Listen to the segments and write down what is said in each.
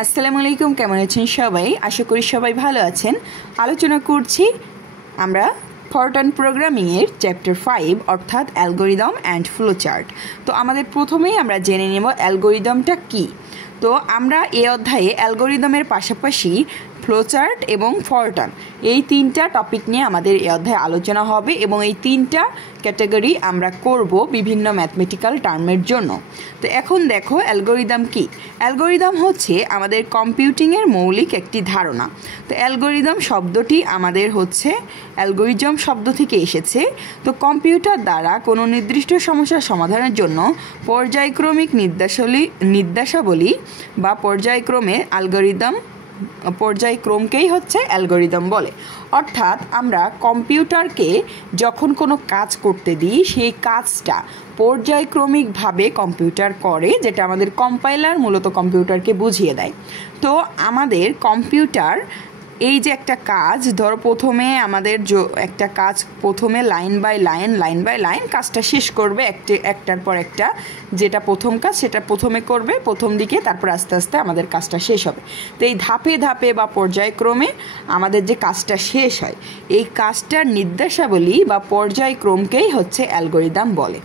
আসসালামু আলাইকুম, কেমন আছেন সবাই? আশা করি সবাই ভালো আছেন। আলোচনা করছি আমরা ফরট্রান প্রোগ্রামিংয়ের চ্যাপ্টার 5 অর্থাৎ অ্যালগোরিদম অ্যান্ড ফ্লোচার্ট। তো আমাদের প্রথমেই আমরা জেনে নেব অ্যালগোরিদমটা কী। তো আমরা এই অধ্যায়ে অ্যালগোরিদমের পাশাপাশি ফ্লোচার্ট এবং ফরট্রান এই তিনটা টপিক নিয়ে আমাদের এই অধ্যায়ে আলোচনা হবে এবং এই তিনটা ক্যাটাগরি আমরা করব বিভিন্ন ম্যাথমেটিক্যাল টার্মের জন্য। তো এখন দেখো অ্যালগোরিদম কী। অ্যালগোরিদম হচ্ছে আমাদের কম্পিউটিংয়ের মৌলিক একটি ধারণা। তো অ্যালগোরিদম শব্দটি আমাদের হচ্ছে অ্যালগোরিজম শব্দ থেকে এসেছে। তো কম্পিউটার দ্বারা কোনো নির্দিষ্ট সমস্যার সমাধানের জন্য পর্যায়ক্রমিক নির্দেশাবলী বা পর্যায়ক্রমকেই হচ্ছে অ্যালগোরিদম বলে। অর্থাৎ আমরা কম্পিউটারকে যখন কোনো কাজ করতে দিই সেই কাজটা পর্যায়ক্রমিকভাবে কম্পিউটার করে, যেটা আমাদের কম্পাইলার মূলত কম্পিউটারকে বুঝিয়ে দেয়। তো আমাদের কম্পিউটার এই যে একটা কাজ, ধরো প্রথমে আমাদের একটা কাজ প্রথমে লাইন বাই লাইন কাজটা শেষ করবে একটার পর একটা, যেটা প্রথম কাজ সেটা প্রথমে করবে প্রথম দিকে, তারপর আস্তে আস্তে আমাদের কাজটা শেষ হবে। তো এই ধাপে ধাপে বা পর্যায়ক্রমে আমাদের যে কাজটা শেষ হয় এই কাজটার নির্দেশাবলী বা পর্যায়ক্রমকেই হচ্ছে অ্যালগোরিদম বলে।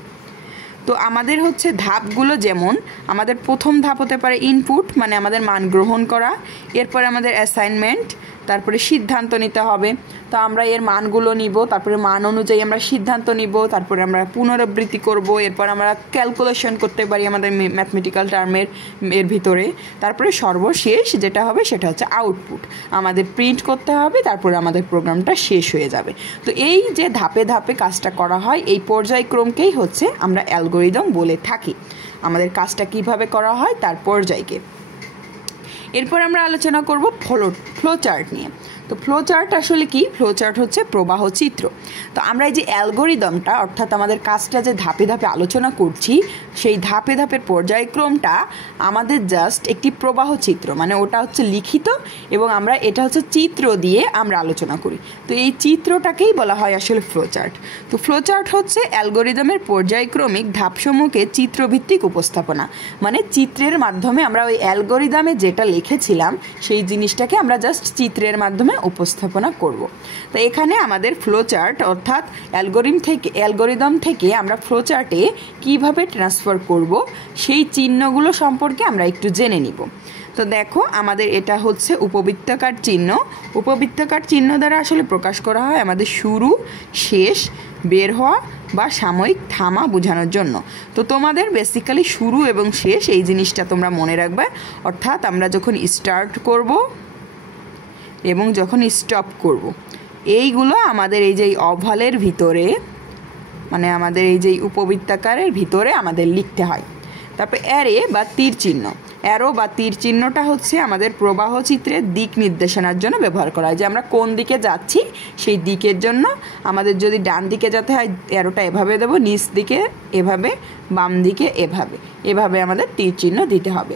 তো আমাদের হচ্ছে ধাপগুলো, যেমন আমাদের প্রথম ধাপ হতে পারে ইনপুট, মানে আমাদের মান গ্রহণ করা, এরপরে আমাদের অ্যাসাইনমেন্ট, তারপরে সিদ্ধান্ত নিতে হবে। তো আমরা এর মানগুলো নিব, তারপরে মান অনুযায়ী আমরা সিদ্ধান্ত নিব, তারপরে আমরা পুনরাবৃত্তি করব, এরপর আমরা ক্যালকুলেশন করতে পারি আমাদের ম্যাথমেটিক্যাল টার্মের ভিতরে। তারপরে সর্বশেষ যেটা হবে সেটা হচ্ছে আউটপুট, আমাদের প্রিন্ট করতে হবে, তারপরে আমাদের প্রোগ্রামটা শেষ হয়ে যাবে। তো এই যে ধাপে ধাপে কাজটা করা হয় এই পর্যায়ক্রমকেই হচ্ছে আমরা অ্যালগোরিদম বলে থাকি, আমাদের কাজটা কিভাবে করা হয় তার পর্যায়কে। এরপর আমরা আলোচনা করব ফ্লোচার্ট নিয়ে। তো ফ্লোচার্ট আসলে কি? ফ্লোচার্ট হচ্ছে প্রবাহ চিত্র। তো আমরা এই যে অ্যালগোরিদমটা অর্থাৎ আমাদের কাজটা যে ধাপে ধাপে আলোচনা করছি সেই ধাপে ধাপের পর্যায়ক্রমটা আমাদের জাস্ট একটি প্রবাহ চিত্র, মানে ওটা হচ্ছে লিখিত এবং আমরা এটা হচ্ছে চিত্র দিয়ে আমরা আলোচনা করি। তো এই চিত্রটাকেই বলা হয় আসলে ফ্লোচার্ট। তো ফ্লোচার্ট হচ্ছে অ্যালগোরিদমের পর্যায়ক্রমিক ধাপসমূহকে চিত্রভিত্তিক উপস্থাপনা, মানে চিত্রের মাধ্যমে আমরা ওই অ্যালগোরিদমে যেটা লিখেছিলাম সেই জিনিসটাকে আমরা জাস্ট চিত্রের মাধ্যমে উপস্থাপনা করব। তো এখানে আমাদের ফ্লোচার্ট অর্থাৎ অ্যালগোরিদম থেকে আমরা ফ্লোচার্টে কিভাবে ট্রান্সফার করব সেই চিহ্নগুলো সম্পর্কে আমরা একটু জেনে নিব। তো দেখো আমাদের এটা হচ্ছে উপবৃত্তাকার চিহ্ন। উপবৃত্তাকার চিহ্ন দ্বারা আসলে প্রকাশ করা হয় আমাদের শুরু, শেষ, বের হওয়া বা সাময়িক থামা বোঝানোর জন্য। তো তোমাদের বেসিক্যালি শুরু এবং শেষ এই জিনিসটা তোমরা মনে রাখবে। অর্থাৎ আমরা যখন স্টার্ট করব এবং যখন স্টপ করব এইগুলো আমাদের এই যে ওভালের ভিতরে, মানে আমাদের এই যে উপবৃত্তাকারের ভিতরে আমাদের লিখতে হয়। তারপর অ্যারো বা তীর চিহ্নটা হচ্ছে আমাদের প্রবাহ চিত্রের দিক নির্দেশনার জন্য ব্যবহার করা হয়, যে আমরা কোন দিকে যাচ্ছি সেই দিকের জন্য। আমাদের যদি ডান দিকে যেতে হয় অ্যারোটা এভাবে দেবো, নিচ দিকে এভাবে, বাম দিকে এভাবে আমাদের তীর চিহ্ন দিতে হবে।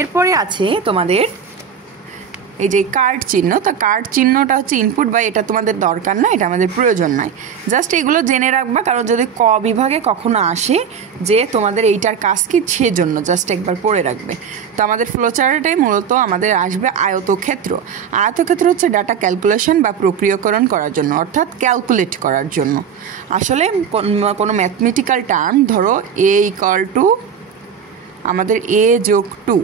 এরপরে আছে তোমাদের এই যে কার্ড চিহ্ন। তো কার্ড চিহ্নটা হচ্ছে ইনপুট, বা এটা তোমাদের দরকার না, এটা আমাদের প্রয়োজন নাই, জাস্ট এগুলো জেনে রাখবা, কারণ যদি ক বিভাগে কখনো আসে যে তোমাদের এইটার কাজ কি সেজন্য জাস্ট একবার পড়ে রাখবে। তো আমাদের ফ্লোচার্টে মূলত আমাদের আসবে আয়তক্ষেত্র। আয়তক্ষেত্র হচ্ছে ডাটা ক্যালকুলেশন বা প্রক্রিয়াকরণ করার জন্য, অর্থাৎ ক্যালকুলেট করার জন্য। আসলে কোনো ম্যাথমেটিক্যাল টার্ম, ধরো a = আমাদের a+2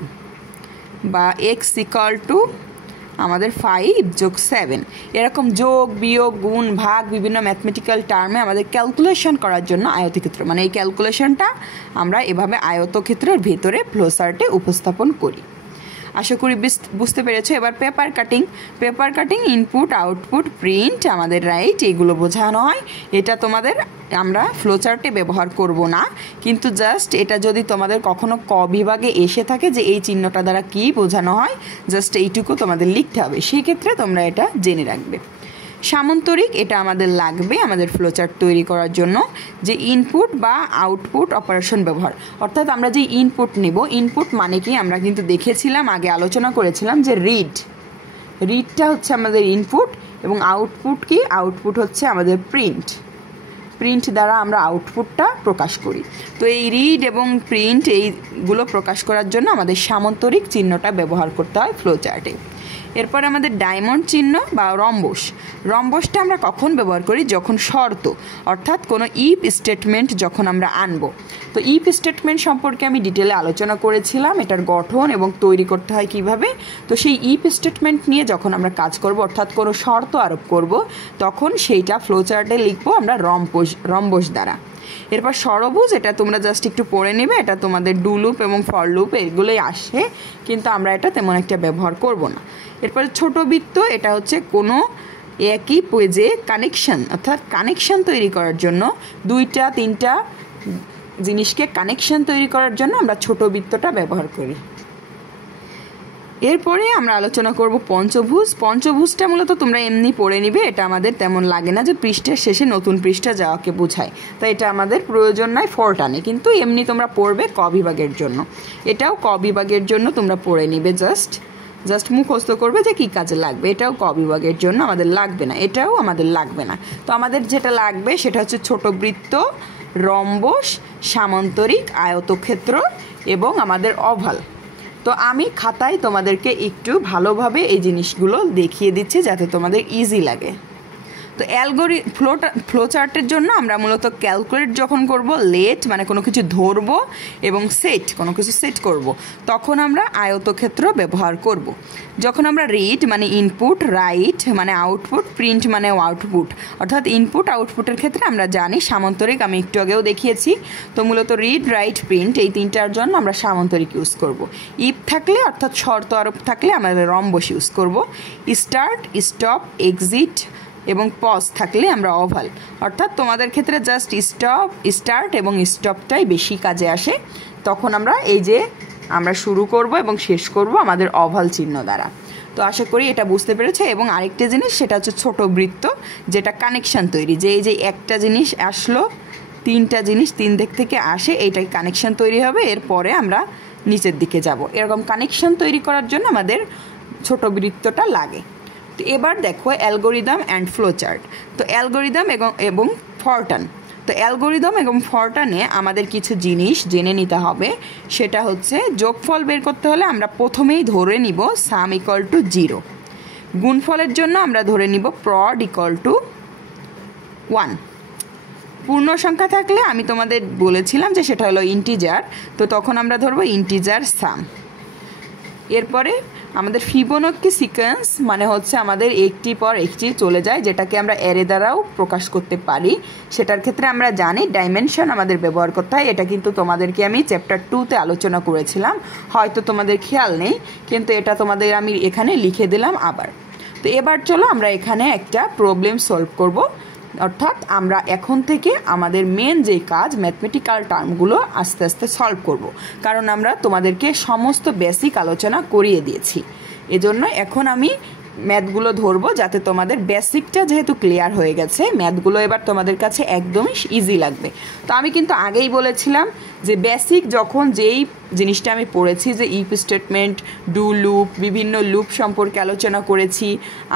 বা x = আমাদের 5+7, এরকম যোগ, বিয়োগ, গুণ, ভাগ বিভিন্ন ম্যাথমেটিক্যাল টার্মে আমাদের ক্যালকুলেশন করার জন্য আয়তক্ষেত্র, মানে এই ক্যালকুলেশনটা আমরা এভাবে আয়তক্ষেত্রের ভেতরে ফ্লোচার্টে উপস্থাপন করি। আশা করি বুঝতে পেরেছো। এবার paper cutting input, output, print, আমাদের রাইট, এইগুলো বোঝানো হয়। এটা তোমাদের আমরা ফ্লোচার্টে ব্যবহার করব না, কিন্তু জাস্ট এটা যদি তোমাদের কখনো ক বিভাগে এসে থাকে যে এই চিহ্নটা দ্বারা কী বোঝানো হয়, জাস্ট এইটুকু তোমাদের লিখতে হবে, সেই ক্ষেত্রে তোমরা এটা জেনে রাখবে। সামান্তরিক, এটা আমাদের লাগবে আমাদের ফ্লোচার্ট তৈরি করার জন্য, যে ইনপুট বা আউটপুট অপারেশন ব্যবহার। অর্থাৎ আমরা যে ইনপুট নেব, ইনপুট মানে কি আমরা কিন্তু দেখেছিলাম, আগে আলোচনা করেছিলাম যে রিডটা হচ্ছে আমাদের ইনপুট এবং আউটপুট কি? আউটপুট হচ্ছে আমাদের প্রিন্ট। প্রিন্ট দ্বারা আমরা আউটপুটটা প্রকাশ করি। তো এই রিড এবং প্রিন্ট এইগুলো প্রকাশ করার জন্য আমাদের সামান্তরিক চিহ্নটা ব্যবহার করতে হয় ফ্লো চার্টে। এরপর আমাদের ডায়মন্ড চিহ্ন বা রম্বসটা আমরা কখন ব্যবহার করি? যখন শর্ত, অর্থাৎ কোনো ইফ স্টেটমেন্ট যখন আমরা আনবো। তো ইফ স্টেটমেন্ট সম্পর্কে আমি ডিটেলে আলোচনা করেছিলাম, এটার গঠন এবং তৈরি করতে হয় কিভাবে। তো সেই ইফ স্টেটমেন্ট নিয়ে যখন আমরা কাজ করব, অর্থাৎ কোনো শর্ত আরোপ করব, তখন সেইটা ফ্লো চার্টে লিখবো আমরা রম্বস দ্বারা। এরপর ষড়ভুজ, এটা তোমরা জাস্ট একটু পড়ে নেবে, এটা তোমাদের ডু লুপ এবং ফর লুপ এগুলোই আসে, কিন্তু আমরা এটা তেমন একটা ব্যবহার করব না। এরপরে ছোট বৃত্ত, এটা হচ্ছে কোনো একই পেজে কানেকশন, অর্থাৎ কানেকশন তৈরি করার জন্য 2-3টা জিনিসকে কানেকশন তৈরি করার জন্য আমরা ছোট বৃত্তটা ব্যবহার করি। এরপরে আমরা আলোচনা করব পঞ্চভুজটা মূলত তোমরা এমনি পড়ে নিবে, এটা আমাদের তেমন লাগে না যে পৃষ্ঠের শেষে নতুন পৃষ্ঠা যাওয়াকে বোঝায়, তাই এটা আমাদের প্রয়োজন নয় ফরটানে, কিন্তু এমনি তোমরা পড়বে ক বিভাগের জন্য। এটাও ক বিভাগের জন্য তোমরা পড়ে নিবে, জাস্ট মুখস্থ করবে যে কী কাজে লাগবে। এটাও ক বিভাগের জন্য আমাদের লাগবে না, এটাও আমাদের লাগবে না। তো আমাদের যেটা লাগবে সেটা হচ্ছে ছোট বৃত্ত, রম্বস, সামান্তরিক, আয়তক্ষেত্র এবং আমাদের ওভাল। তো আমি খাতায় তোমাদেরকে একটু ভালোভাবে এই জিনিসগুলো দেখিয়ে দিচ্ছি যাতে তোমাদের ইজি লাগে। তো ফ্লো চার্টের জন্য আমরা মূলত ক্যালকুলেট যখন করব, লেট মানে কোনো কিছু ধরবো, এবং কোনো কিছু সেট করব, তখন আমরা আয়তক্ষেত্র ব্যবহার করব। যখন আমরা রিড মানে ইনপুট, রাইট মানে আউটপুট, প্রিন্ট মানে আউটপুট, অর্থাৎ ইনপুট আউটপুটের ক্ষেত্রে আমরা জানি সামান্তরিক, আমি একটু আগেও দেখিয়েছি। তো মূলত রিড, রাইট, প্রিন্ট এই তিনটার জন্য আমরা সামান্তরিক ইউজ করব। ইফ থাকলে, অর্থাৎ শর্ত আরোপ থাকলে আমরা রম্বস ইউজ করব। স্টার্ট, স্টপ, এক্সিট এবং পজ থাকলে আমরা ওভাল, অর্থাৎ তোমাদের ক্ষেত্রে জাস্ট স্টার্ট এবং স্টপটাই বেশি কাজে আসে। তখন আমরা শুরু করব এবং শেষ করব আমাদের ওভাল চিহ্ন দ্বারা। তো আশা করি এটা বুঝতে পেরেছে। এবং আরেকটা জিনিস, সেটা হচ্ছে ছোট বৃত্ত, যেটা কানেকশন তৈরি, যে এই যে একটা জিনিস আসলো, 3টা জিনিস 3 দিক থেকে আসে, এইটাই কানেকশন তৈরি হবে, এরপরে আমরা নিচের দিকে যাব। এরকম কানেকশন তৈরি করার জন্য আমাদের ছোট বৃত্তটা লাগে। তো এবার দেখো অ্যালগোরিদম অ্যান্ড ফ্লো চার্ট। তো অ্যালগোরিদম এবং ফরটান। তো অ্যালগোরিদম এবং ফরটানে আমাদের কিছু জিনিস জেনে নিতে হবে। সেটা হচ্ছে যোগফল বের করতে হলে আমরা প্রথমেই ধরে নিব সাম ইকুয়াল টু 0। গুণফলের জন্য আমরা ধরে নিব প্রড ইকুয়াল টু 1। পূর্ণ সংখ্যা থাকলে আমি তোমাদের বলেছিলাম যে সেটা হলো ইন্টিজার, তো তখন আমরা ধরবো ইন্টিজার সাম। এরপরে আমাদের ফিবোনাক্সি সিকোয়েন্স মানে হচ্ছে আমাদের একটি পর একটি চলে যায়, যেটাকে আমরা অ্যারে দ্বারাও প্রকাশ করতে পারি। সেটার ক্ষেত্রে আমরা জানি ডাইমেনশন আমাদের ব্যবহার করতে হয়। এটা কিন্তু তোমাদেরকে আমি চ্যাপ্টার 2তে আলোচনা করেছিলাম, হয়তো তোমাদের খেয়াল নেই, কিন্তু এটা তোমাদের আমি এখানে লিখে দিলাম আবার। তো এবার চলো আমরা এখানে একটা প্রবলেম সলভ করব, অর্থাৎ আমরা এখন থেকে আমাদের মেন যে কাজ, ম্যাথমেটিক্যাল টার্মগুলো আস্তে আস্তে সলভ করব, কারণ আমরা তোমাদেরকে সমস্ত বেসিক আলোচনা করিয়ে দিয়েছি। এজন্য এখন আমি ম্যাথগুলো ধরবো, যাতে তোমাদের বেসিকটা যেহেতু ক্লিয়ার হয়ে গেছে, ম্যাথগুলো এবার তোমাদের কাছে একদমই ইজি লাগবে। তো আমি কিন্তু আগেই বলেছিলাম যে বেসিক যখন যেই জিনিসটা আমি পড়েছি, যে ইফ স্টেটমেন্ট, ডু লুপ, বিভিন্ন লুপ সম্পর্কে আলোচনা করেছি,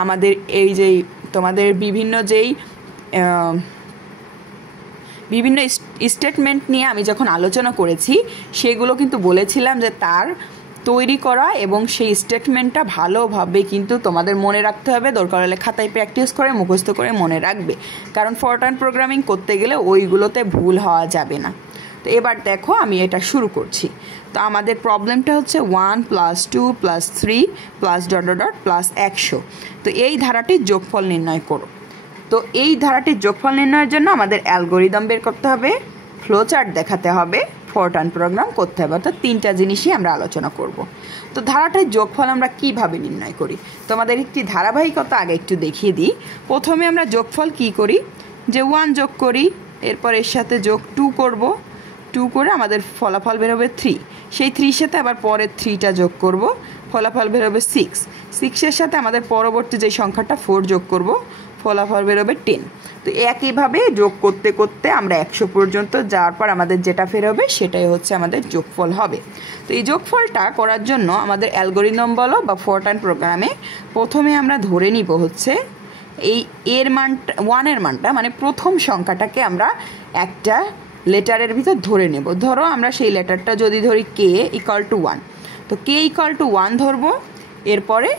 আমাদের এই যে তোমাদের বিভিন্ন স্টেটমেন্ট নিয়ে আমি যখন আলোচনা করেছি, সেগুলো কিন্তু বলেছিলাম যে তার তৈরি করা এবং সেই স্টেটমেন্টটা ভালোভাবে কিন্তু তোমাদের মনে রাখতে হবে। দরকার হলে খাতায় প্র্যাকটিস করে মুখস্থ করে মনে রাখবে, কারণ ফরটার্ন প্রোগ্রামিং করতে গেলে ওইগুলোতে ভুল হওয়া যাবে না। তো এবার দেখো আমি এটা শুরু করছি। তো আমাদের প্রবলেমটা হচ্ছে 1 + 2 + 3 + ... +100। তো এই ধারাটির যোগফল নির্ণয় করো। তো এই ধারাটির যোগফল নির্ণয়ের জন্য আমাদের অ্যালগোরিদম বের করতে হবে, ফ্লো চার্ট দেখাতে হবে, ফরটার্ন প্রোগ্রাম করতে হবে, অর্থাৎ 3টা জিনিসই আমরা আলোচনা করব। তো ধারাটির যোগফল আমরা কিভাবে নির্ণয় করি, তোমাদের একটি ধারাবাহিকতা আগে একটু দেখিয়ে দিই। প্রথমে আমরা যোগফল কি করি, যে 1 যোগ করি, এরপর এর সাথে যোগ 2 করব, 2 করে আমাদের ফলাফল বেরোবে 3, সেই 3 সাথে আবার পরের 3টা যোগ করব, ফলাফল বেরোবে 6, 6-এর সাথে আমাদের পরবর্তী যে সংখ্যাটা 4 যোগ করব, ফলাফল বেরোবে 10। তো একইভাবে যোগ করতে করতে আমরা 100 পর্যন্ত যাওয়ার পর আমাদের যেটা বেরোবে সেটাই হচ্ছে আমাদের যোগফল হবে। তো এই যোগফলটা করার জন্য আমাদের অ্যালগোরিদম বলো বা ফরটার্ন প্রোগ্রামে প্রথমে আমরা ধরে নিব হচ্ছে এই এর মানটা ওয়ানের মানটা মানে প্রথম সংখ্যাটাকে আমরা একটা লেটারের ভিতর ধরে নেব। ধরো আমরা সেই লেটারটা যদি ধরি কে ইকুয়াল টু 1, তো কে ইকুয়াল টু 1 ধরবো। এরপরে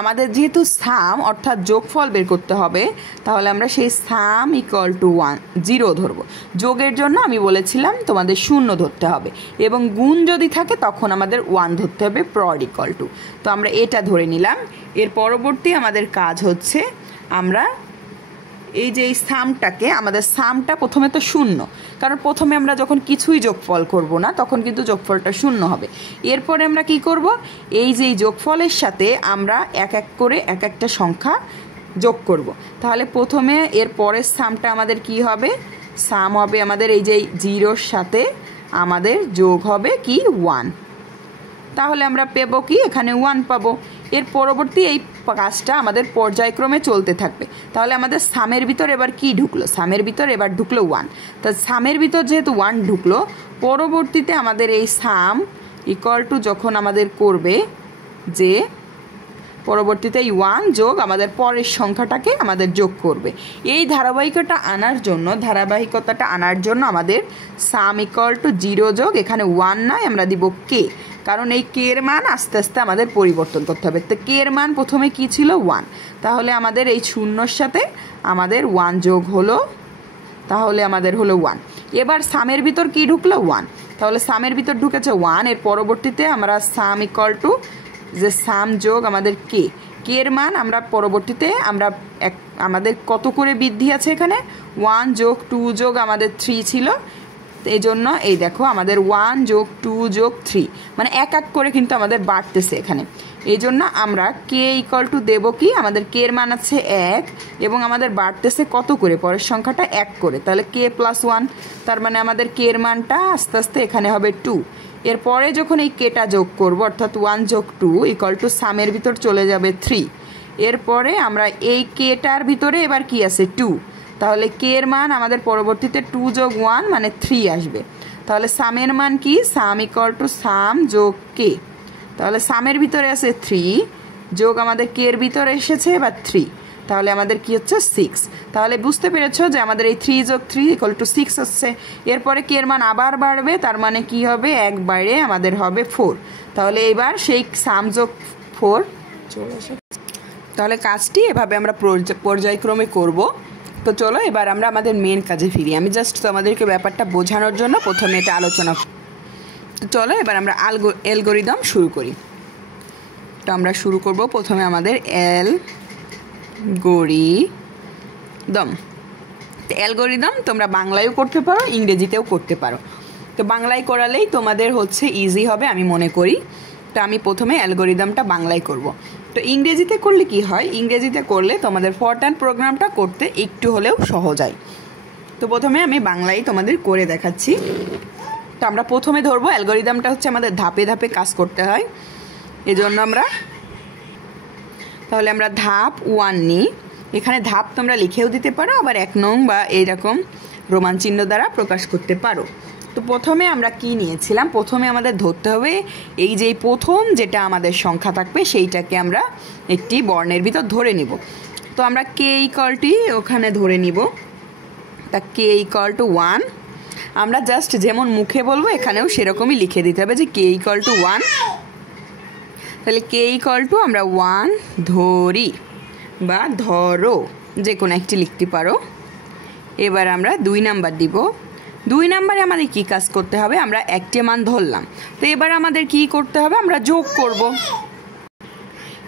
আমাদের যেহেতু সাম অর্থাৎ যোগফল বের করতে হবে, তাহলে আমরা সেই সাম ইকুয়াল টু 0 ধরবো। যোগের জন্য আমি বলেছিলাম তোমাদের 0 ধরতে হবে, এবং গুণ যদি থাকে তখন আমাদের 1 ধরতে হবে, প্রড ইকুয়াল টু। তো আমরা এটা ধরে নিলাম। এর পরবর্তী আমাদের কাজ হচ্ছে আমরা এই যে এই সামটাকে, আমাদের সামটা প্রথমে তো 0, কারণ প্রথমে আমরা যখন কিছুই যোগফল করব না তখন কিন্তু যোগফলটা 0 হবে। এরপরে আমরা কি করব, এই যে যোগফলের সাথে আমরা এক এক করে এক একটা সংখ্যা যোগ করব। তাহলে প্রথমে এর পরের সামটা আমাদের কি হবে, সাম হবে আমাদের এই যে 0-র সাথে আমাদের যোগ হবে কি 1, তাহলে আমরা পেব কি এখানে 1 পাবো। এর পরবর্তী এই কাজটা আমাদের পর্যায়ক্রমে চলতে থাকবে। তাহলে আমাদের সামের ভিতর এবার কি ঢুকলো, সামের ভিতর এবার ঢুকলো 1। তা সামের ভিতর যেহেতু 1 ঢুকলো, পরবর্তীতে আমাদের এই সাম ইকুয়াল টু যখন আমাদের করবে যে পরবর্তীতে এই 1 যোগ আমাদের পরের সংখ্যাটাকে আমাদের যোগ করবে। এই ধারাবাহিকতাটা আনার জন্য আমাদের সাম ইকুয়াল টু 0 যোগ এখানে 1 নয়, আমরা দিব কে, কারণ এই কে এর মান আস্তে আস্তে আমাদের পরিবর্তন করতে হবে। তো কে এর মান প্রথমে কি ছিল 1, তাহলে আমাদের এই 0-র সাথে আমাদের 1 যোগ হলো, তাহলে আমাদের হলো 1। এবার সামের ভিতর কি ঢুকলো 1, তাহলে সামের ভিতর ঢুকেছে 1। এর পরবর্তীতে আমরা সাম ইকুয়াল টু যে সাম যোগ আমাদের কে এর মান আমরা পরবর্তীতে আমরা আমাদের কত করে বৃদ্ধি আছে এখানে 1 যোগ 2 যোগ আমাদের 3 ছিল, এই জন্য এই দেখো আমাদের 1 যোগ 2 যোগ 3 মানে এক এক করে কিন্তু আমাদের বাড়তেছে এখানে। এই জন্য আমরা কে ইকুয়াল টু দেবো কি, আমাদের কে এর মান আছে 1 এবং আমাদের বাড়তেছে কত করে, পরের সংখ্যাটা 1 করে, তাহলে কে প্লাস 1, তার মানে আমাদের কে এর মানটা আস্তে আস্তে এখানে হবে 2। এরপরে যখন এই কেটা যোগ করবো অর্থাৎ 1 যোগ 2 ইকুয়াল টু সামের ভিতর চলে যাবে 3। এরপরে আমরা এই কেটার ভিতরে এবার কি আছে 2, তাহলে কে এর মান আমাদের পরবর্তীতে 2 যোগ 1 মানে 3 আসবে। তাহলে সামের মান কি, সাম ইকুয়াল টু সাম যোগ কে, তাহলে সামের ভিতরে আছে 3 যোগ আমাদের কে এর ভিতরে এসেছে এবার 3, তাহলে আমাদের কি হচ্ছে 6। তাহলে বুঝতে পেরেছো যে আমাদের এই 3 যোগ 3 ইকুয়াল টু 6 হচ্ছে। এরপরে কে এর মান আবার বাড়বে, তার মানে কি হবে 1 বাইরে আমাদের হবে 4। তাহলে এবার সেই সাম যোগ 4 চলে আসে। তাহলে কাজটি এভাবে আমরা পর্যায়ক্রমে করব। তো চলো এবার আমরা আমাদের মেন কাজে ফিরি। আমি জাস্ট তোমাদেরকে ব্যাপারটা বোঝানোর জন্য প্রথমে এটা আলোচনা। তো চলো এবার আমরা অ্যালগরিদম শুরু করি। তো আমরা শুরু করব প্রথমে আমাদের অ্যালগরিদম তোমরা বাংলায়ও করতে পারো, ইংরেজিতেও করতে পারো। তো বাংলায় করালেই তোমাদের হচ্ছে ইজি হবে আমি মনে করি। তো আমি প্রথমে অ্যালগরিদমটা বাংলায় করব। তো ইংরেজিতে করলে কি হয়, ইংরেজিতে করলে তোমাদের ফরট্রান প্রোগ্রামটা করতে একটু হলেও সহজ হয়। তো প্রথমে আমি বাংলায় তোমাদের করে দেখাচ্ছি। তো আমরা প্রথমে ধরবো অ্যালগরিদমটা হচ্ছে আমাদের ধাপে ধাপে কাজ করতে হয়, এজন্য তাহলে আমরা ধাপ 1 নিই। এখানে ধাপ তোমরা লিখেও দিতে পারো, আবার 1 নং বা এইরকম রোমান চিহ্ন দ্বারা প্রকাশ করতে পারো। তো প্রথমে আমরা কি নিয়েছিলাম, প্রথমে আমাদের ধরতে হবে এই যে প্রথম যেটা আমাদের সংখ্যা থাকবে সেইটাকে আমরা একটি বর্ণের ভিতর ধরে নিব। তো আমরা কে ইকুয়ালটি ওখানে ধরে নিব। তা কে ইকুয়াল টু 1 আমরা জাস্ট যেমন মুখে বলবো এখানেও সেরকমই লিখে দিতে হবে যে কে ইকুয়াল টু 1। তাহলে কে ইকুয়াল টু আমরা 1 ধরি বা ধরো যে কোনো একটি লিখতে পারো। এবার আমরা 2 নাম্বার দিব। 2 নাম্বারে আমাদের কি কাজ করতে হবে, আমরা একটি মান ধরলাম। তো এবার আমাদের কি করতে হবে, আমরা যোগ করব।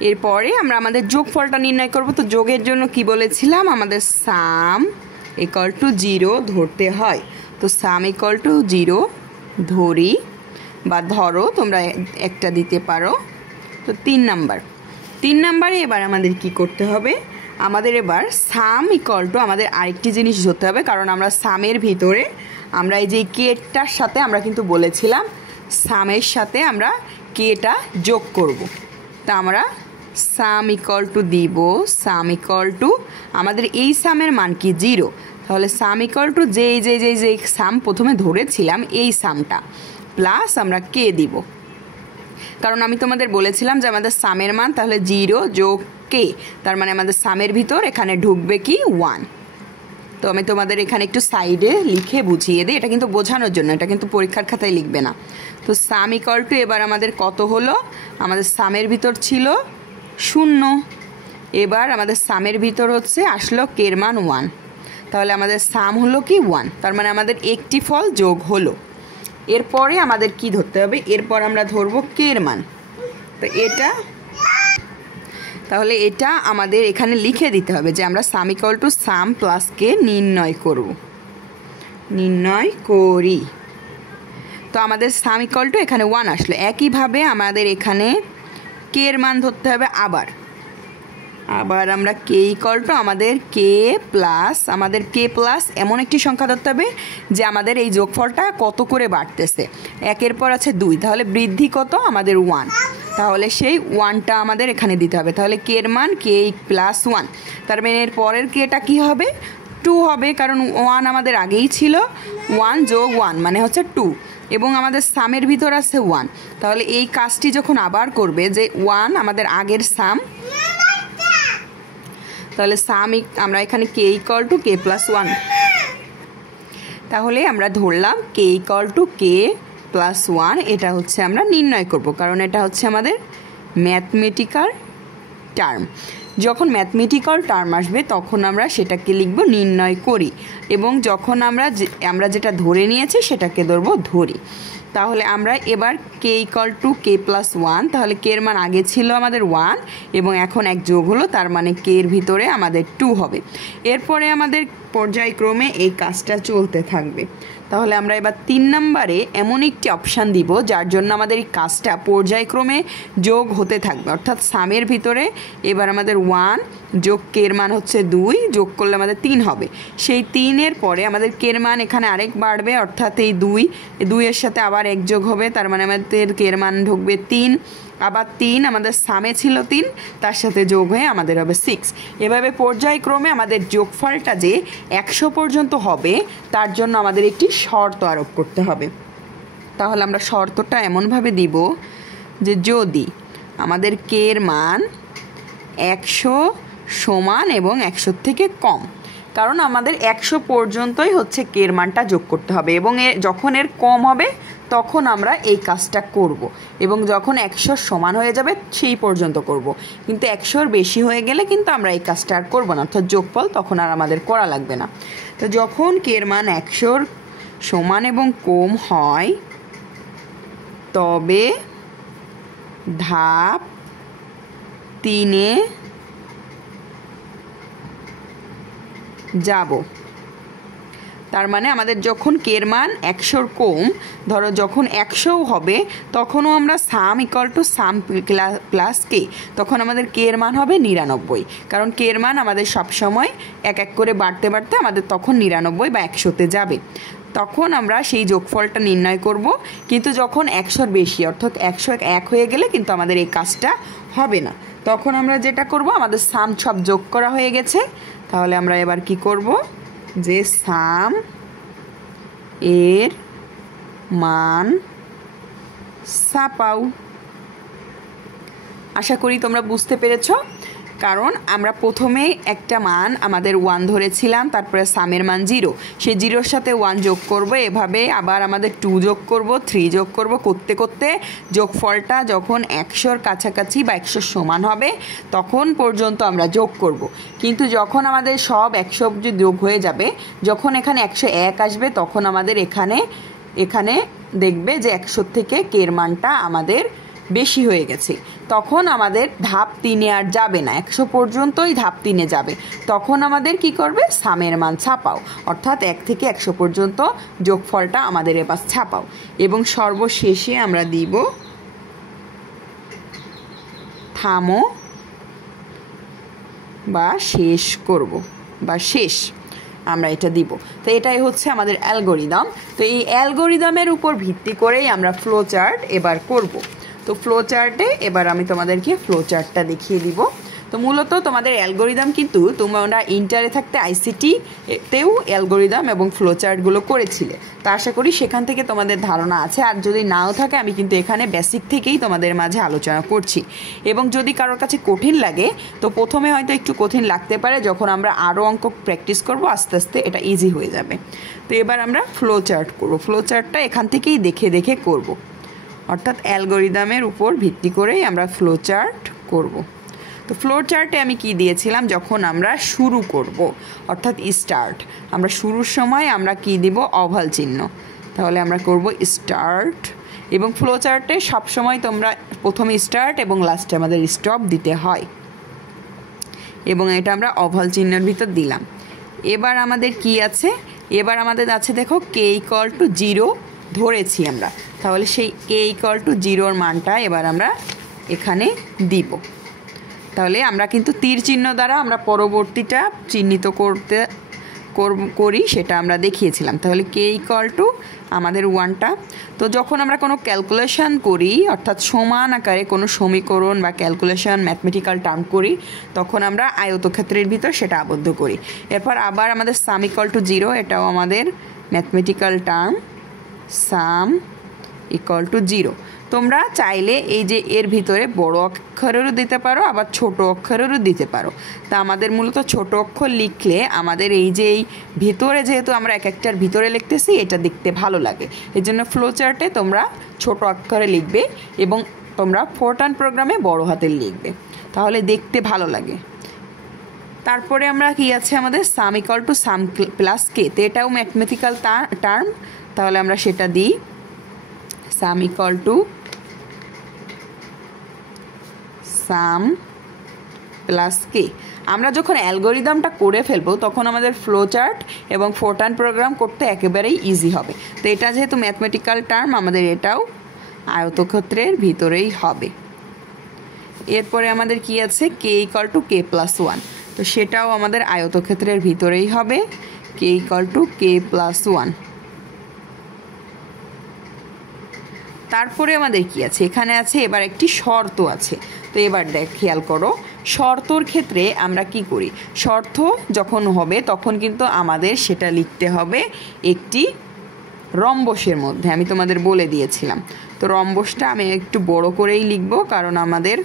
এরপরে আমরা আমাদের যোগফলটা নির্ণয় করব। তো যোগের জন্য কি বলেছিলাম, আমাদের সাম ইকুয়াল টু 0 ধরতে হয়। তো সাম ইকুয়াল টু 0 ধরি বা ধরো, তোমরা একটা দিতে পারো। তো 3 নাম্বারে এবার আমাদের কি করতে হবে, আমাদের এবার সাম ইকুয়াল টু আমাদের আরেকটি জিনিস ধরতে হবে, কারণ আমরা সামের ভিতরে আমরা এই যে কেটার সাথে আমরা কিন্তু বলেছিলাম সামের সাথে আমরা কেটা যোগ করব। তা আমরা সাম ইকুয়াল টু দিব, সাম ইকুয়াল টু আমাদের এই সামের মান কি 0, তাহলে সাম ইকুয়াল টু যে সাম প্রথমে ধরেছিলাম এই সামটা প্লাস আমরা কে দিব। কারণ আমি তোমাদের বলেছিলাম যে আমাদের সামের মান তাহলে 0 যোগ কে, তার মানে আমাদের সামের ভিতর এখানে ঢুকবে কি 1। তো আমি তোমাদের এখানে একটু সাইডে লিখে বুঝিয়ে দিই, এটা কিন্তু বোঝানোর জন্য, এটা কিন্তু পরীক্ষার খাতায় লিখবে না। তো সাম ইকুয়াল টু এবার আমাদের কত হলো, আমাদের সামের ভিতর ছিল 0, এবার আমাদের সামের ভিতর হচ্ছে আসলো কের মান 1, তাহলে আমাদের সাম হলো কি 1, তার মানে আমাদের একটি ফল যোগ হলো। এরপরে আমাদের কি ধরতে হবে, এরপর আমরা ধরবো কের মান। তো তাহলে এটা আমাদের এখানে লিখে দিতে হবে যে আমরা sum equal to sum plus কে নির্ণয় করি। তো আমাদের সাম ইকুয়াল টু এখানে 1 আসলো। একইভাবে আমাদের এখানে কে এর মান ধরতে হবে আবার আমরা কে ইকুয়াল টু আমাদের কে প্লাস এমন একটি সংখ্যা ধরতে হবে যে আমাদের এই যোগফলটা কত করে বাড়তেছে। 1-এর পর আছে 2, তাহলে বৃদ্ধি কত আমাদের 1, তাহলে সেই 1টা আমাদের এখানে দিতে হবে। তাহলে কে এর মান কে প্লাস 1, তার মানে এর পরের কেটা কি হবে 2 হবে, কারণ 1 আমাদের আগেই ছিল, 1 যোগ 1 মানে হচ্ছে 2, এবং আমাদের সামের ভিতর আছে 1, তাহলে এই কাজটি যখন আবার করবে যে 1 আমাদের আগের সাম, তাহলে আমরা এখানে K equal to k plus 1, তাহলে আমরা ধরলাম K equal to k plus 1, এটা হচ্ছে আমরা নির্ণয় করব, কারণ এটা হচ্ছে আমাদের ম্যাথমেটিক্যাল টার্ম। যখন ম্যাথমেটিক্যাল টার্ম আসবে তখন আমরা সেটাকে লিখব নির্ণয় করি, এবং যখন আমরা যেটা ধরে নিয়েছি সেটাকে ধরি। তাহলে আমরা এবার K equal to k plus 1, তাহলে কে এর মান আগে ছিল আমাদের 1 এবং এখন 1 যোগ হলো, তার মানে কে এর ভিতরে আমাদের 2 হবে। এরপরে আমাদের পর্যায়ক্রমে এই কাজটা চলতে থাকবে। তাহলে আমরা এবার 3 নম্বরে এমন একটি অপশান দিব যার জন্য আমাদের এই কাজটা পর্যায়ক্রমে যোগ হতে থাকবে, অর্থাৎ সামের ভিতরে এবার আমাদের 1 যোগ কের মান হচ্ছে 2, যোগ করলে আমাদের 3 হবে। সেই 3-এর পরে আমাদের কের মান এখানে আরেক বাড়বে, অর্থাৎ এই 2-এর সাথে আবার 1 যোগ হবে, তার মানে আমাদের কের মান ঢুকবে 3, আবার 3 আমাদের সামে ছিল 3, তার সাথে যোগ হয়ে আমাদের হবে 6। এভাবে পর্যায়ক্রমে আমাদের যোগফলটা যে 100 পর্যন্ত হবে তার জন্য আমাদের একটি শর্ত আরোপ করতে হবে। তাহলে আমরা শর্তটা এমনভাবে দিব যে যদি আমাদের কে এর মান 100 সমান এবং 100 থেকে কম, কারণ আমাদের 100 পর্যন্তই হচ্ছে কে এর মানটা যোগ করতে হবে, এবং যখন এর কম হবে তখন আমরা এই কাজটা করব, এবং যখন 100 সমান হয়ে যাবে সেই পর্যন্ত করব, কিন্তু 100-র বেশি হয়ে গেলে কিন্তু আমরা এই কাজটা আর করবো না, অর্থাৎ যোগফল তখন আর আমাদের করা লাগবে না। তো যখন কে এর মান 100-র সমান এবং কম হয় তবে ধাপ 3-এ যাব। তার মানে আমাদের যখন কে এর মান 100-র কম, ধরো যখন 100 হবে তখনও আমরা sum equal to sum plus কে, তখন আমাদের কে এর মান হবে 99, কারণ কে এর মান আমাদের সবসময় এক এক করে বাড়তে বাড়তে আমাদের তখন 99 বা 100-তে যাবে। তখন আমরা সেই যোগফলটা নির্ণয় করব, কিন্তু যখন 100-র বেশি অর্থাৎ 101 হয়ে গেলে কিন্তু আমাদের এই কাজটা হবে না। তখন আমরা যেটা করব, আমাদের সাম সব যোগ করা হয়ে গেছে, তাহলে আমরা এবার কি করব যে সাম এর মান ছাপাও। আশা করি তোমরা বুঝতে পেরেছো, কারণ আমরা প্রথমে একটা মান আমাদের 1 ধরেছিলাম, তারপরে সামের মান 0, সেই 0-র সাথে 1 যোগ করব, এভাবে আবার আমাদের 2 যোগ করব, 3 যোগ করব, করতে করতে যোগফলটা যখন 100-র কাছাকাছি বা 100 সমান হবে তখন পর্যন্ত আমরা যোগ করব। কিন্তু যখন আমাদের সব 100 যোগ হয়ে যাবে, যখন এখানে 101 আসবে তখন আমাদের এখানে দেখবে যে 100 থেকে কের মানটা আমাদের বেশি হয়ে গেছে, তখন আমাদের ধাপ 3-এ আর যাবে না, 100 পর্যন্তই ধাপ 3-এ যাবে। তখন আমাদের কি করবে, সামের মান ছাপাও, অর্থাৎ 1 থেকে 100 পর্যন্ত যোগফলটা আমাদের এবার ছাপাও, এবং সর্বশেষে আমরা দিব থামো বা শেষ করব বা শেষ, আমরা এটা দিব। তো এটাই হচ্ছে আমাদের অ্যালগরিদম। তো এই অ্যালগরিদমের উপর ভিত্তি করেই আমরা ফ্লো চার্ট এবার করব। তো ফ্লো চার্টে এবার আমি তোমাদেরকে ফ্লো চার্টটা দেখিয়ে দিব। তো মূলত তোমাদের অ্যালগোরিদম কিন্তু তোমরা ইন্টারে থাকতে আইসিটি-তেও অ্যালগোরিদম এবং ফ্লোচার্টগুলো করেছিলে। তো আশা করি সেখান থেকে তোমাদের ধারণা আছে। আর যদি নাও থাকে আমি কিন্তু এখানে বেসিক থেকেই তোমাদের মাঝে আলোচনা করছি। এবং যদি কারোর কাছে কঠিন লাগে তো প্রথমে হয়তো একটু কঠিন লাগতে পারে, যখন আমরা আরও অঙ্ক প্র্যাকটিস করব আস্তে আস্তে এটা ইজি হয়ে যাবে। তো এবার আমরা ফ্লোচার্ট করব। ফ্লোচার্টটা এখান থেকেই দেখে দেখে করব, অর্থাৎ অ্যালগোরিদমের উপর ভিত্তি করেই আমরা ফ্লোচার্ট করব। তো ফ্লোচার্টে আমি কি দিয়েছিলাম, যখন আমরা শুরু করব অর্থাৎ স্টার্ট, আমরা শুরুর সময় আমরা কি দিব, অভাল চিহ্ন। তাহলে আমরা করব স্টার্ট। এবং ফ্লোচার্টে সবসময় তোমরা প্রথমে স্টার্ট এবং লাস্টে আমাদের স্টপ দিতে হয়, এবং এটা আমরা অভাল চিহ্নের ভিতর দিলাম। এবার আমাদের কি আছে, এবার আমাদের আছে দেখো k=0 ধরেছি আমরা, তাহলে সেই k=0 মানটা এবার আমরা এখানে দিব। তাহলে আমরা কিন্তু তীর চিহ্ন দ্বারা আমরা পরবর্তীটা চিহ্নিত করি, সেটা আমরা দেখিয়েছিলাম। তাহলে k= আমাদের 1টা। তো যখন আমরা কোনো ক্যালকুলেশন করি, অর্থাৎ সমান আকারে কোনো সমীকরণ বা ক্যালকুলেশন ম্যাথমেটিক্যাল টার্ম করি, তখন আমরা আয়তক্ষেত্রের ভিতর সেটা আবদ্ধ করি। এরপর আবার আমাদের sum=0, এটাও আমাদের ম্যাথমেটিক্যাল টার্ম, sum=0। তোমরা চাইলে এই যে এর ভিতরে বড় অক্ষরেরও দিতে পারো, আবার ছোট অক্ষরেরও দিতে পারো। তা আমাদের মূলত ছোট অক্ষর লিখলে আমাদের এই যে এই ভিতরে, যেহেতু আমরা এক একটার ভিতরে লিখতেছি, এটা দেখতে ভালো লাগে। এই জন্য ফ্লোচার্টে তোমরা ছোট অক্ষরে লিখবে এবং তোমরা ফরটার্ন প্রোগ্রামে বড় হাতের লিখবে, তাহলে দেখতে ভালো লাগে। তারপরে আমরা কি আছে আমাদের sum=sum+k, তো এটাও ম্যাথমেটিক্যাল টার্ম, তাহলে আমরা সেটা দিই sum+k। আমরা যখন অ্যালগোরিদমটা করে ফেলবো তখন আমাদের ফ্লোচার্ট এবং ফরটার্ন প্রোগ্রাম করতে একেবারেই ইজি হবে। তো এটা যেহেতু ম্যাথমেটিক্যাল টার্ম, আমাদের এটাও আয়তক্ষেত্রের ভিতরেই হবে। এরপরে আমাদের কি আছে, k=k+1, তো সেটাও আমাদের আয়তক্ষেত্রের ভিতরেই হবে, k=k+1। তারপরে আমাদের কি আছে, এখানে আছে এবার একটি শর্ত আছে। তো এবার খেয়াল করো, শর্তর ক্ষেত্রে আমরা কি করি, শর্ত যখন হবে তখন কিন্তু আমাদের সেটা লিখতে হবে একটি রম্বসের মধ্যে। আমি তোমাদের বলে দিয়েছিলাম। তো রম্বসটা আমি একটু বড় করেই লিখব, কারণ আমাদের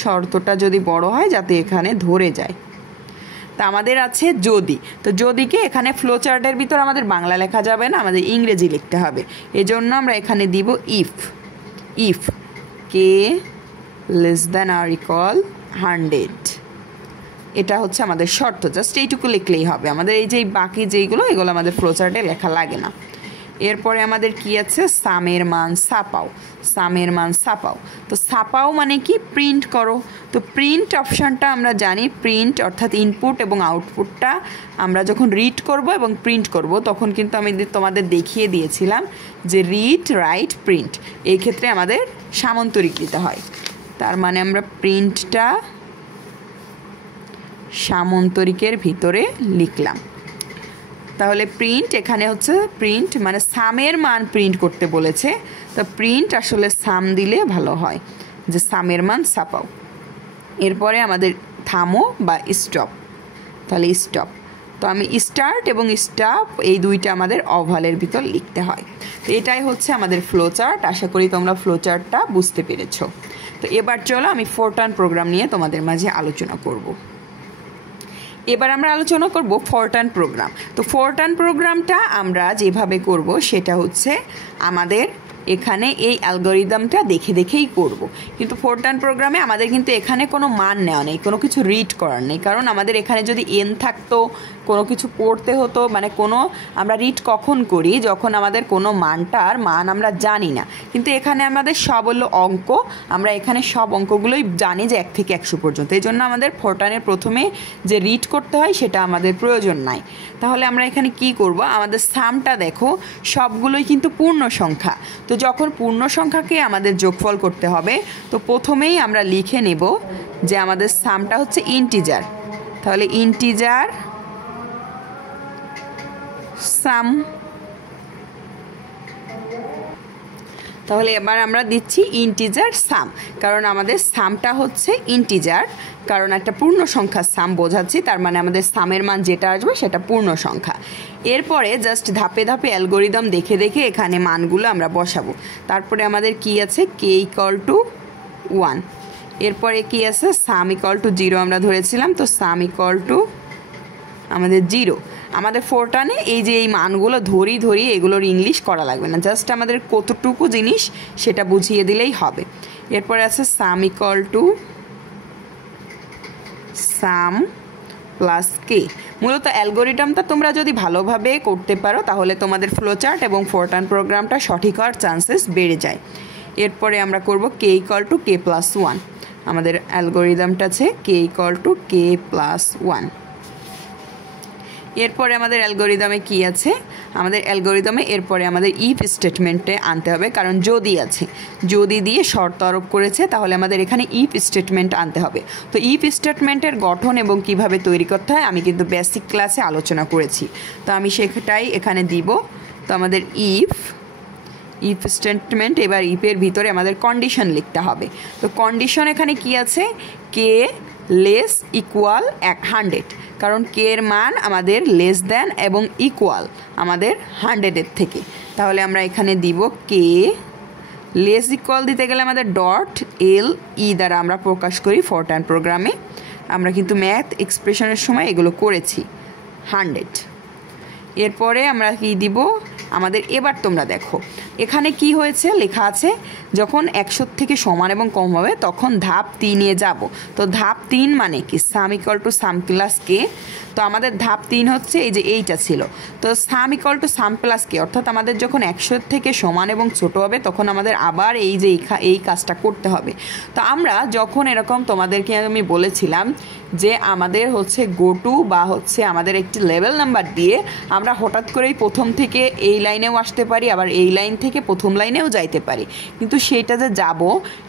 শর্তটা যদি বড় হয় যাতে এখানে ধরে যায়। তা আমাদের আছে যদি, তো যদিকে এখানে ফ্লোচার্টের ভিতর আমাদের বাংলা লেখা যাবে না, আমাদের ইংরেজি লিখতে হবে। এজন্য আমরা এখানে দিব ইফ k<100। এটা হচ্ছে আমাদের শর্ত, জাস্ট এইটুকু লিখলেই হবে। আমাদের এই যে বাকি যেইগুলো, এগুলো আমাদের ফ্লোচার্টে লেখা লাগে না। এরপরে আমাদের কি আছে, সামের মান ছাপাও। তো ছাপাও মানে কি, প্রিন্ট করো। তো প্রিন্ট অপশানটা আমরা জানি, প্রিন্ট অর্থাৎ ইনপুট এবং আউটপুটটা আমরা যখন রিড করব এবং প্রিন্ট করব, তখন কিন্তু আমি তোমাদের দেখিয়ে দিয়েছিলাম যে রিড, রাইট, প্রিন্ট, এই ক্ষেত্রে আমাদের সামান্তরিক দিতে হয়। তার মানে আমরা প্রিন্টটা সামান্তরিকের ভিতরে লিখলাম। তাহলে প্রিন্ট, এখানে হচ্ছে প্রিন্ট মানে সামের মান প্রিন্ট করতে বলেছে, তো প্রিন্ট আসলে সাম দিলে ভালো হয়, যে সামের মান ছাপাও। এরপরে আমাদের থামো বা স্টপ, তাহলে স্টপ। তো আমি স্টার্ট এবং স্টপ এই দুইটা আমাদের ওভালের ভিতর লিখতে হয়। তো এটাই হচ্ছে আমাদের ফ্লোচার্ট। আশা করি তোমরা ফ্লোচার্টটা বুঝতে পেরেছো। তো এবার চলো আমি ফরটার্ন প্রোগ্রাম নিয়ে তোমাদের মাঝে আলোচনা করব। এবার আমরা আলোচনা করব ফরটার্ন প্রোগ্রাম। তো ফরটার্ন প্রোগ্রামটা আমরা যেভাবে করব সেটা হচ্ছে আমাদের এখানে এই অ্যালগোরিদমটা দেখে দেখেই করব। কিন্তু ফরটার্ন প্রোগ্রামে আমাদের কিন্তু এখানে কোনো মান নেওয়া নেই, কোনো কিছু রিড করার নেই, কারণ আমাদের এখানে যদি এন থাকতো, কোনো কিছু পড়তে হতো, মানে কোনো আমরা রিড কখন করি, যখন আমাদের কোনো মানটার মান আমরা জানি না। কিন্তু এখানে আমাদের সব হলো অঙ্ক, আমরা এখানে সব অঙ্কগুলোই জানি যে 1 থেকে 100 পর্যন্ত। এই জন্য আমাদের ফরটার্নের প্রথমে যে রিড করতে হয় সেটা আমাদের প্রয়োজন নাই। তাহলে আমরা এখানে কি করব, আমাদের সামটা দেখো সবগুলোই কিন্তু পূর্ণ সংখ্যা। তো যখন পূর্ণ সংখ্যাকে আমাদের যোগফল করতে হবে, তো প্রথমেই আমরা লিখে নেব যে আমাদের সামটা হচ্ছে ইন্টিজার। তাহলে ইন্টিজার সাম। তাহলে এবার আমরা দিচ্ছি ইন্টিজার সাম, কারণ আমাদের সামটা হচ্ছে ইন্টিজার, কারণ একটা পূর্ণ সংখ্যার সাম বোঝাচ্ছি, তার মানে আমাদের সামের মান যেটা আসবে সেটা পূর্ণ সংখ্যা। এরপরে জাস্ট ধাপে ধাপে অ্যালগোরিদম দেখে দেখে এখানে মানগুলো আমরা বসাবো। তারপরে আমাদের কি আছে, কে ইকুয়াল টু 1, এরপরে কি আছে, সাম ইকুয়াল টু 0 আমরা ধরেছিলাম, তো সাম ইকুয়াল টু আমাদের 0। আমাদের ফোরটানে এই যে এই মানগুলো ধরি এগুলোর ইংলিশ করা লাগবে না, জাস্ট আমাদের কতটুকু জিনিস সেটা বুঝিয়ে দিলেই হবে। এরপরে আছে sum equal to sum plus কে। মূলত অ্যালগোরিদমটা তোমরা যদি ভালোভাবে করতে পারো তাহলে তোমাদের ফ্লোচার্ট এবং ফোরটান প্রোগ্রামটা সঠিক হওয়ার চান্সেস বেড়ে যায়। এরপরে আমরা করব K equal to k plus 1। আমাদের অ্যালগোরিদমটা আছে K equal to k plus 1। এরপরে আমাদের অ্যালগোরিদমে কি আছে, আমাদের অ্যালগোরিদমে এরপরে আমাদের ইফ স্টেটমেন্টে আনতে হবে, কারণ যদি আছে, যদি দিয়ে শর্ত আরোপ করেছে তাহলে আমাদের এখানে ইফ স্টেটমেন্ট আনতে হবে। তো ইফ স্টেটমেন্টের গঠন এবং কিভাবে তৈরি করতে হয় আমি কিন্তু বেসিক ক্লাসে আলোচনা করেছি, তো আমি সেটাই এখানে দিব। তো আমাদের ইফ স্টেটমেন্ট, এবার ইফের ভিতরে আমাদের কন্ডিশন লিখতে হবে। তো কন্ডিশন এখানে কি আছে, কে লেস ইকুয়াল 100, কারণ কে এর মান আমাদের লেস দেন এবং ইকুয়াল আমাদের 100-এর থেকে। তাহলে আমরা এখানে দিব কে লেস ইকুয়াল দিতে গেলে আমাদের ডট এল ই দ্বারা আমরা প্রকাশ করি ফোরটান প্রোগ্রামে। আমরা কিন্তু ম্যাথ এক্সপ্রেশনের সময় এগুলো করেছি 100। এরপরে আমরা কি দিব, আমাদের এবার তোমরা দেখো এখানে কি হয়েছে, লেখা আছে যখন 100 থেকে সমান এবং কম হবে তখন ধাপ 3-এ যাব। তো ধাপ 3 মানে কি, sum equal to sum plus কে। তো আমাদের ধাপ 3 হচ্ছে এই যে এইটা ছিল, তো sum equal to sum plus কে, অর্থাৎ আমাদের যখন 100 থেকে সমান এবং ছোট হবে তখন আমাদের আবার এই যে এই কাজটা করতে হবে। তো আমরা যখন এরকম তোমাদেরকে আমি বলেছিলাম যে আমাদের হচ্ছে গো টু বা হচ্ছে আমাদের একটি লেভেল নাম্বার দিয়ে আমরা হঠাৎ করেই প্রথম থেকে এই লাইনেও আসতে পারি, আবার এই লাইন থেকে প্রথম লাইনেও যাইতে পারি, কিন্তু সেইটা যে যাব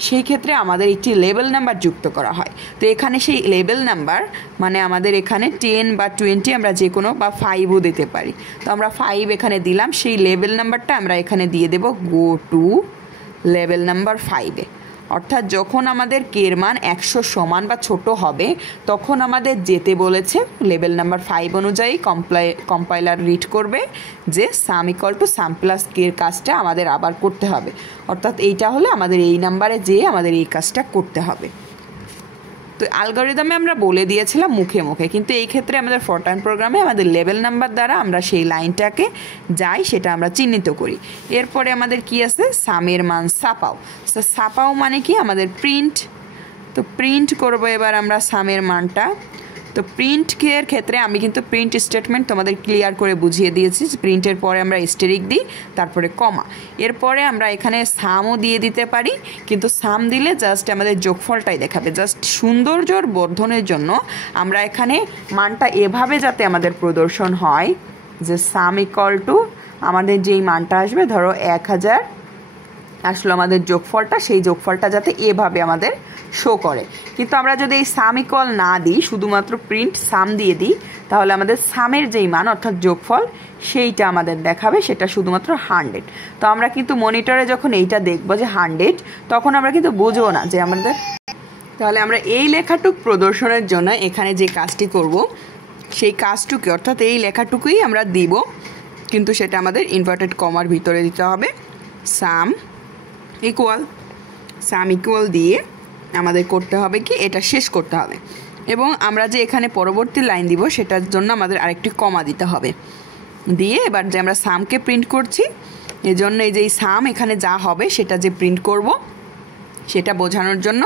সেই ক্ষেত্রে আমাদের একটি লেভেল নাম্বার যুক্ত করা হয়। তো এখানে সেই লেভেল নাম্বার মানে আমাদের এখানে 10 বা 20 আমরা যে কোনো বা 5ও দিতে পারি। তো আমরা 5 এখানে দিলাম, সেই লেভেল নাম্বারটা আমরা এখানে দিয়ে দেব গো টু লেভেল নাম্বার 5-এ। অর্থাৎ যখন আমাদের কের মান 100 সমান বা ছোট হবে তখন আমাদের যেতে বলেছে লেভেল নাম্বার 5 অনুযায়ী কম্পাইলার রিড করবে যে সাম ইকুয়াল টু সাম প্লাস কের কাজটা আমাদের আবার করতে হবে। অর্থাৎ এইটা হলে আমাদের এই নাম্বারে যেয়ে আমাদের এই কাজটা করতে হবে। তো অ্যালগরিদমে আমরা বলে দিয়েছিলাম মুখে মুখে, কিন্তু এই ক্ষেত্রে আমাদের ফোরটান প্রোগ্রামে আমাদের লেভেল নাম্বার দ্বারা আমরা সেই লাইনটাকে যাই সেটা আমরা চিহ্নিত করি। এরপরে আমাদের কি আছে, সামের মান ছাপাও। ছাপাও মানে কি, আমাদের প্রিন্ট। তো প্রিন্ট করব এবার আমরা সামের মানটা। তো প্রিন্ট এর ক্ষেত্রে আমি কিন্তু প্রিন্ট স্টেটমেন্ট তোমাদের ক্লিয়ার করে বুঝিয়ে দিয়েছি। প্রিন্টের পরে আমরা স্টেরিক দিই, তারপরে কমা, এরপরে আমরা এখানে সামও দিয়ে দিতে পারি, কিন্তু সাম দিলে জাস্ট আমাদের যোগফলটাই দেখাবে। জাস্ট সৌন্দর্যর বর্ধনের জন্য আমরা এখানে মানটা এভাবে যাতে আমাদের প্রদর্শন হয় যে সাম ইকুয়াল টু আমাদের যেই মানটা আসবে, ধরো 1000 আসলে আমাদের যোগফলটা, সেই যোগফলটা যাতে এভাবে আমাদের শো করে। কিন্তু আমরা যদি এই সাম ইকুয়াল না দিই, শুধুমাত্র প্রিন্ট সাম দিয়ে দিই, তাহলে আমাদের সামের যেই মান অর্থাৎ যোগফল সেইটা আমাদের দেখাবে, সেটা শুধুমাত্র 100। তো আমরা কিন্তু মনিটরে যখন এইটা দেখবো যে 100, তখন আমরা কিন্তু বুঝবো না যে আমাদের, তাহলে আমরা এই লেখাটুক প্রদর্শনের জন্য এখানে যে কাজটি করব সেই কাজটুকু অর্থাৎ এই লেখাটুকুই আমরা দিব, কিন্তু সেটা আমাদের ইনভার্টেড কমার ভিতরে দিতে হবে। সাম ইকুয়াল দিয়ে আমাদের করতে হবে কি, এটা শেষ করতে হবে, এবং আমরা যে এখানে পরবর্তী লাইন দিব সেটার জন্য আমাদের আরেকটি কমা দিতে হবে। দিয়ে এবার যে আমরা সামকে প্রিন্ট করছি, এজন্য এই যে এই সাম এখানে যা হবে সেটা যে প্রিন্ট করব সেটা বোঝানোর জন্য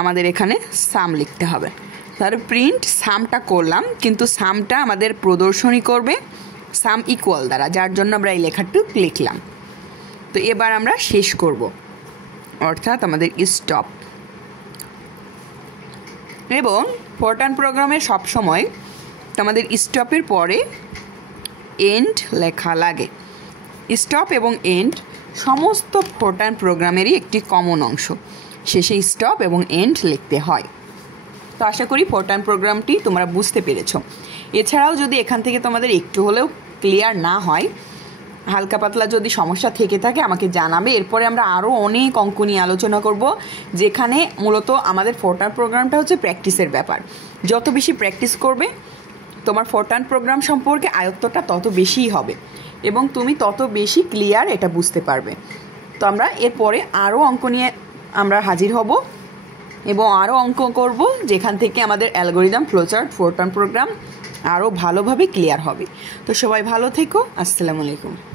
আমাদের এখানে সাম লিখতে হবে। তাহলে প্রিন্ট সামটা করলাম, কিন্তু সামটা আমাদের প্রদর্শনী করবে সাম ইকুয়াল দ্বারা, যার জন্য আমরা এই লেখাটুক লিখলাম। তো এবার আমরা শেষ করব, অর্থাৎ আমাদের স্টপ। এবং ফোরটান প্রোগ্রামে সবসময় আমাদের স্টপের পরে এন্ড লেখা লাগে। স্টপ এবং এন্ড সমস্ত ফোরটান প্রোগ্রামেরই একটি কমন অংশ, শেষে স্টপ এবং এন্ড লিখতে হয়। তো আশা করি ফোরটান প্রোগ্রামটি তোমরা বুঝতে পেরেছ। এছাড়াও যদি এখান থেকে তোমাদের একটু হলেও ক্লিয়ার না হয় হালকা পাতলা যদি সমস্যা থেকে থাকে আমাকে জানাবে। এরপরে আমরা আরও অনেক অঙ্ক নিয়ে আলোচনা করব, যেখানে মূলত আমাদের ফোরটার্ন প্রোগ্রামটা হচ্ছে প্র্যাকটিসের ব্যাপার। যত বেশি প্র্যাকটিস করবে তোমার ফোরটার্ন প্রোগ্রাম সম্পর্কে আয়ত্তটা তত বেশিই হবে এবং তুমি তত বেশি ক্লিয়ার এটা বুঝতে পারবে। তো আমরা এরপরে আরও অঙ্ক নিয়ে আমরা হাজির হব এবং আরও অঙ্ক করব, যেখান থেকে আমাদের অ্যালগরিদম, ফ্লোচার্ট, ফোরটার্ন প্রোগ্রাম আরও ভালোভাবে ক্লিয়ার হবে। তো সবাই ভালো থেকো। আসসালামু আলাইকুম।